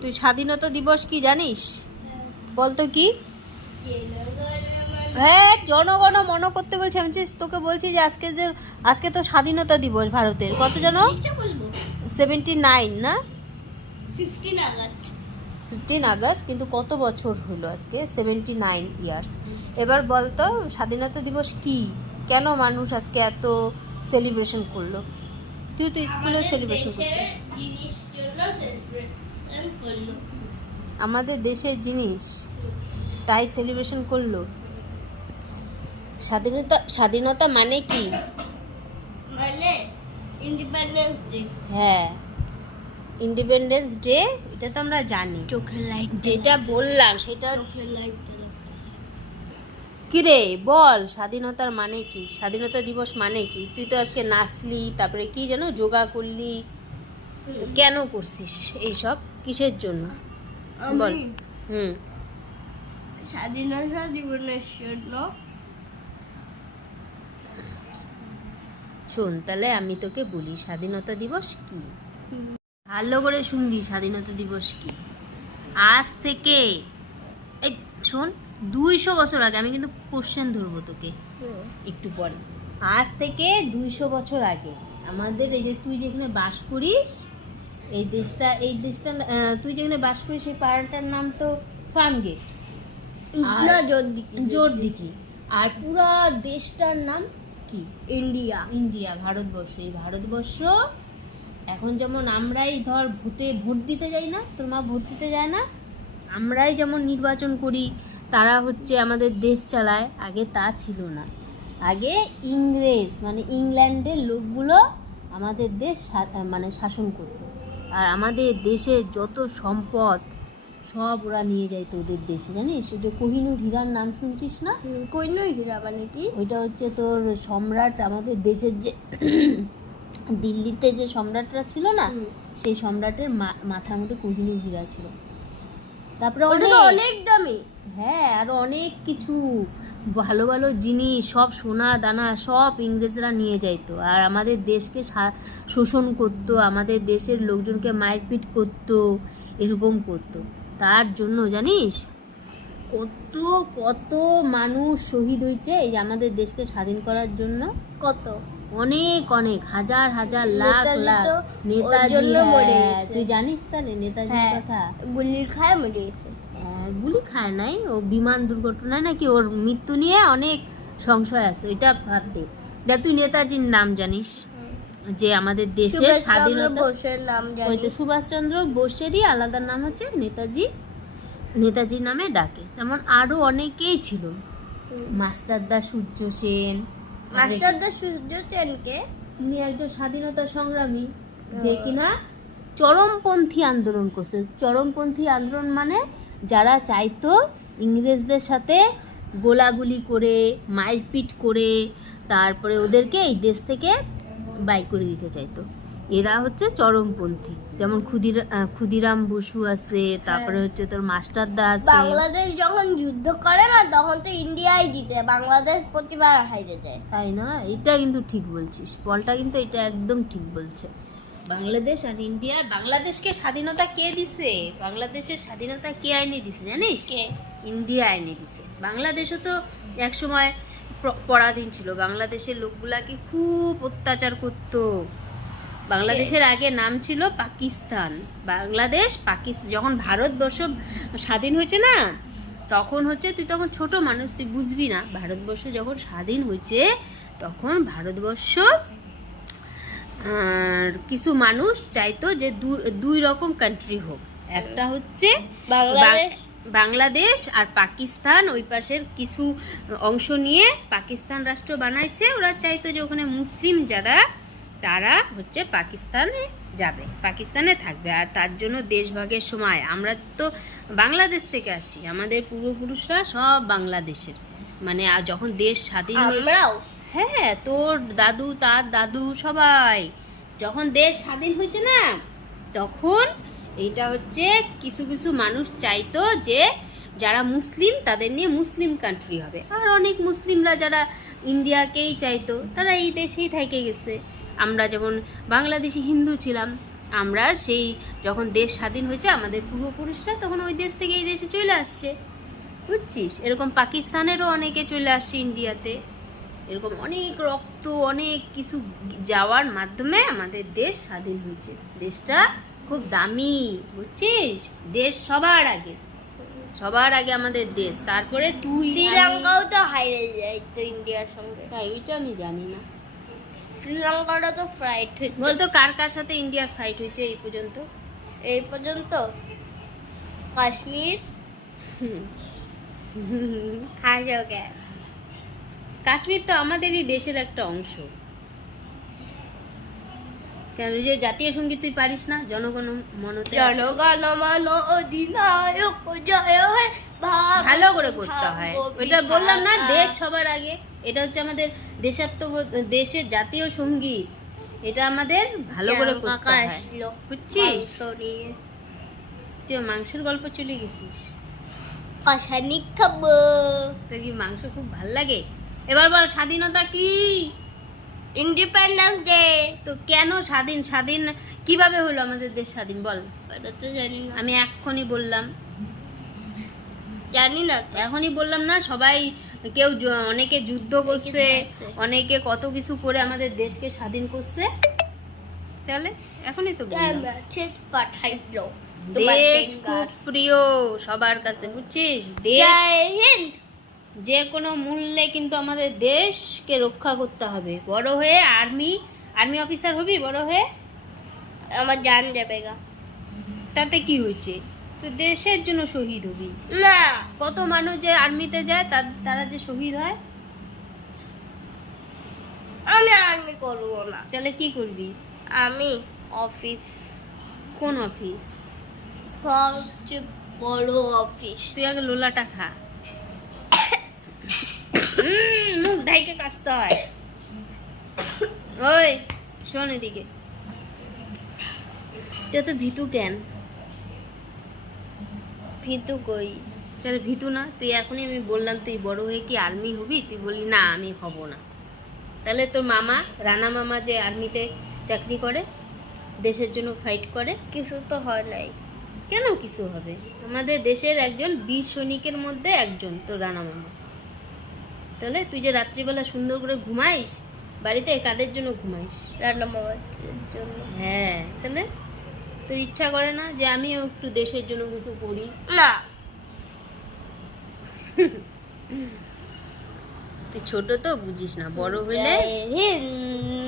তুই স্বাধীনতা দিবস কি জানিস? বলতো কি? হ্যাঁ, জনগণ মন করতে বলছি। আমি তোকে বলছি যে আজকে তো স্বাধীনতা দিবস ভারতের। কত জানো? 79 না? 15 আগস্ট। কিন্তু কত বছর হলো আজকে? 79 ইয়ার্স। এবার বলতো স্বাধীনতা দিবস কি, কেন মানুষ আজকে এত সেলিব্রেশন করলো? তুই তো স্কুলে সেলিব্রেশন করছিস। আমাদের দেশের জিনিস তাই সেলিব্রেশন করলো। স্বাধীনতা মানে কি? মানে ইন্ডিপেন্ডেন্স ডে। হ্যাঁ, ইন্ডিপেন্ডেন্স ডে, এটা তো আমরা জানি। চোখের লাইট যেটা বললাম সেটা চোখের লাইট। কি রে বল, স্বাধীনতার মানে কি? স্বাধীনতা দিবস মানে কি? তুই তো আজকে নাচলি, তারপরে কি জানো যোগা করলি, তো কেন করছিস এইসব? কিসের জন্য বল? স্বাধীনতা দিবসের জন্য। শোন তাহলে আমি তোকে বলি স্বাধীনতা দিবস কি। ভালো করে শুনবি, স্বাধীনতা দিবস কি। আজ থেকে এই শোন, 200 বছর আগে, আমি কিন্তু কোশ্চেন ধরবো তোকে একটু পরে। আজ থেকে 200 বছর আগে আমাদের এই যে তুই যেখানে বাস করিস, এই দেশটা তুই যেখানে বাস করিস সেই পাড়াটার নাম তো ফার্মগেট, জোরদিঘি। আর পুরা দেশটার নাম কি? ইন্ডিয়া, ভারতবর্ষ। এই ভারতবর্ষ এখন যেমন আমরাই ধর ভোট দিতে যাই না, তোর মা ভোট দিতে যায় না, আমরাই যেমন নির্বাচন করি, তারা হচ্ছে আমাদের দেশ চালায়। আগে তা ছিল না। আগে ইংরেজ মানে ইংল্যান্ডের লোকগুলো আমাদের দেশ মানে শাসন করত। আর আমাদের দেশের যত সম্পদ সব ওরা নিয়ে যাইতো ওদের দেশে, জানিস? ওই যে কোহিনূর হীরার নাম শুনছিস না? কোহিনূর হীরা মানে কি? ওইটা হচ্ছে তোর সম্রাট, আমাদের দেশের যে দিল্লিতে যে সম্রাটরা ছিল না, সেই সম্রাটের মাথার মধ্যে কোহিনূর হীরা ছিল। তারপরে অনেক দামি। হ্যাঁ, আরো অনেক কিছু ভালো ভালো জিনিস, সব সোনা দানা সব ইংরেজরা নিয়ে যাইতো। আর আমাদের দেশকে শোষণ করতো, আমাদের দেশের লোকজনকে মারপিট করতো, এরকম করতো। তার জন্য জানিস কত কত মানুষ শহীদ হয়েছে এই যে আমাদের দেশকে স্বাধীন করার জন্য। কত? অনেক অনেক, হাজার হাজার, লাখ লাখ। নেতাজি, তুই জানিস তাহলে নেতাজির কথা? গুলি খায় মরে গেছে। গুলি খায় নাই, ও বিমান দুর্ঘটনায় নাকি ওর মৃত্যু নিয়ে অনেক সংশয় আছে, এটা বাদ দে। দেখ, তুই নেতাজির নাম জানিস? যে আমাদের দেশের স্বাধীনতা, ওই তো সুভাষচন্দ্র বোসেরই আলাদা নাম হচ্ছে নেতাজি, নেতাজির নামে ডাকে। তেমন আরো অনেকেই ছিল, মাস্টারদা সূর্য সেন। মাস্টারদা সূর্য সেনকে উনি একজন স্বাধীনতা সংগ্রামী, যে কিনা চরমপন্থী আন্দোলন করছে। চরমপন্থী আন্দোলন মানে যারা চাইতো ইংরেজদের সাথে গোলাগুলি করে মারপিট করে তারপরে ওদেরকে এই দেশ থেকে বাই করে দিতে চাইতো, এরা হচ্ছে চরমপন্থী। যেমন ক্ষুদিরাম বসু আছে, তারপরে হচ্ছে তোর মাস্টারদা আছে। বাংলাদেশ যখন যুদ্ধ করে না তখন তো ইন্ডিয়াই জিতে, বাংলাদেশ প্রতিবার হারিয়ে যায়, তাই না? এটা কিন্তু ঠিক বলছিস, বলটা কিন্তু এটা একদম ঠিক বলছে। বাংলাদেশ আর ইন্ডিয়া, বাংলাদেশকে স্বাধীনতা কে দিছে? বাংলাদেশের স্বাধীনতা কে আইনে দিছে জানিস? ইন্ডিয়া আইনে দিছে। বাংলাদেশও তো একসময় পরাধীন ছিল, বাংলাদেশের লোকগুলাকে খুব অত্যাচার করতো। বাংলাদেশের আগে নাম ছিল পাকিস্তান। বাংলাদেশ পাকিস্তান, যখন ভারতবর্ষ স্বাধীন হয়েছে না, তখন হচ্ছে তুই তখন ছোট মানুষ, তুই বুঝবি না। ভারতবর্ষ যখন স্বাধীন হয়েছে তখন ভারতবর্ষ কিছু মানুষ চাইতো যে দুই রকম কান্ট্রি হোক, একটা হচ্ছে বাংলাদেশ আর পাকিস্তান। ওই পাশের কিছু অংশ নিয়ে পাকিস্তান রাষ্ট্র বানাইছে। ওরা চাইতো যে ওখানে মুসলিম যারা, তারা হচ্ছে পাকিস্তানে যাবে, পাকিস্তানে থাকবে। আর তার জন্য দেশভাগের সময়, আমরা তো বাংলাদেশ থেকে আসি, আমাদের পূর্বপুরুষরা সব বাংলাদেশের, মানে যখন দেশ স্বাধীন আমরাও, হ্যাঁ, তোর দাদু, তার দাদু, সবাই যখন দেশ স্বাধীন হয়েছে না, তখন এটা হচ্ছে কিছু কিছু মানুষ চাইতো যে যারা মুসলিম তাদের নিয়ে মুসলিম কান্ট্রি হবে। আর অনেক মুসলিমরা যারা ইন্ডিয়াকেই চাইতো, তারা এই দেশেই থেকে গেছে। আমরা যেমন বাংলাদেশি হিন্দু ছিলাম, আমরা সেই যখন দেশ স্বাধীন হয়েছে আমাদের পূর্বপুরুষরা তখন ওই দেশ থেকে এই দেশে চলে আসছে, বুঝছিস? এরকম পাকিস্তানেরও অনেকে চলে আসছে ইন্ডিয়াতে, এরকম অনেক রক্ত অনেক কিছু যাওয়ার মাধ্যমে আমাদের দেশ স্বাধীন হয়েছে। দেশটা খুব দামি, বুঝছিস? দেশ সবার আগে, সবার আগে আমাদের দেশ, তারপরে তুই শ্রীলঙ্কাও তো হারিয়ে যায় তো ইন্ডিয়ার সঙ্গে। তাই ওইটা আমি জানি না। শ্রীলঙ্কাটা তো ফ্লাইট হয়েছে বলতো কার কার সাথে ইন্ডিয়ার ফাইট হয়েছে এই পর্যন্ত? এই পর্যন্ত। কাশ্মীর। হাসো কেন? কাশ্মীর তো আমাদেরই দেশের একটা অংশ। কেন যে জাতীয় সঙ্গীত তুই পারিস না? জনগণ মনতে আছে। জনগণ মন অধিনায়ক জয় হে ভারত। ভালো করে করতে হয়, ওইটা বললাম না, দেশ সবার আগে। এটা হচ্ছে আমাদের দেশাত্মবোধ, দেশের জাতীয় সঙ্গীত, এটা আমাদের ভালো করে করতে হয়, বুঝছিস? তুই মাংসের গল্প চলে গেছিস। কষানি খাবো। তোর কি মাংস খুব ভাল লাগে? এবার বল স্বাধীনতা কি? Independence day. তো কেন স্বাধীন? স্বাধীন কিভাবে হলো আমাদের দেশ স্বাধীন বল? এটা তো জানি না। আমি এখনই বললাম, জানি না তো। এখনই বললাম না, সবাই কেউ অনেকে যুদ্ধ করছে, অনেকে কত কিছু করে আমাদের দেশকে স্বাধীন করছে। তাহলে এখনই তো বললাম। মেসেজ পাঠাইলো। দেশ খুব প্রিয় সবার কাছে, বুঝছিস? দেশ জয় হিন্দ। যে কোনো মূল্যে কিন্তু আমাদের দেশকে রক্ষা করতে হবে। বড় হয়ে আর্মি অফিসার হবি বড় হয়ে, আমার জান যাবে গা। তাতে কি হয়েছে? তো দেশের জন্য শহীদ হবি। না, কত মানুষ যে আর্মিতে যায় তারা যে শহীদ হয়। আমি আর্মি করবো না। তাহলে কি করবি? আমি অফিস। কোন অফিস? সবচেয়ে বড় অফিস। তুই আগে লোলাটা খা। মুখ ঢাইকে কাশতে হয়। ওই শোন এদিকে, তুই তো ভীতু কেন? ভিতু কই? তাহলে ভীতু না? তুই এখনই আমি বললাম তুই বড় হয়ে কি আর্মি হবি, তুই বলি না আমি হব না। তাহলে তোর মামা, রানা মামা যে আর্মিতে চাকরি করে, দেশের জন্য ফাইট করে, কিছু তো হয় নাই। কেন কিছু হবে? আমাদের দেশের একজন বীর সৈনিকের মধ্যে একজন তোর রানা মামা। তাহলে তুই যে রাত্রিবেলা সুন্দর করে ঘুমাইস বাড়িতে, কাদের জন্য ঘুমাইস? রান্না মামার জন্য। হ্যাঁ, তাহলে তোর ইচ্ছা করে না যে আমিও একটু দেশের জন্য কিছু করি? না। তুই ছোট তো বুঝিস না, বড় হলে জয় হিন্দ।